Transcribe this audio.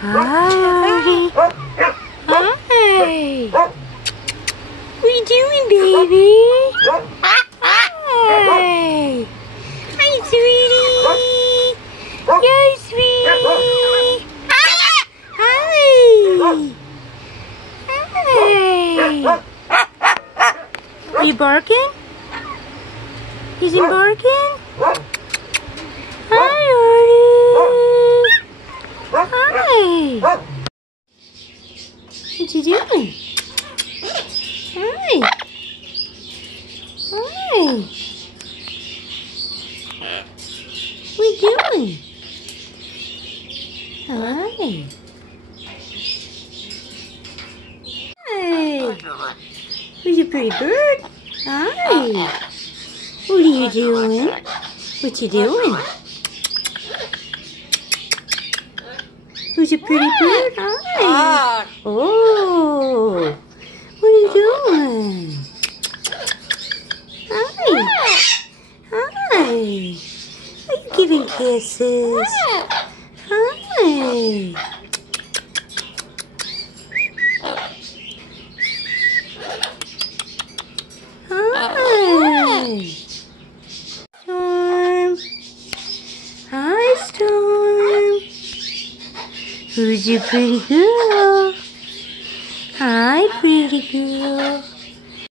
Hi. Hi. What you doing, baby? Hi. Hi, sweetie. You're sweet. Hi. Hi. Are you barking? He's barking? Hi, Artie. Hi. What you doing? Hi. Hi. What you doing? Hi. Hi. Who's a pretty bird? Hi. What are you doing? What you doing? Who's a pretty bird? Hi. Oh. What are you doing? Hi. Hi. Are you giving kisses? Hi. Hi. Storm. Hi, Storm. Who's your pretty girl? Hi, pretty girl.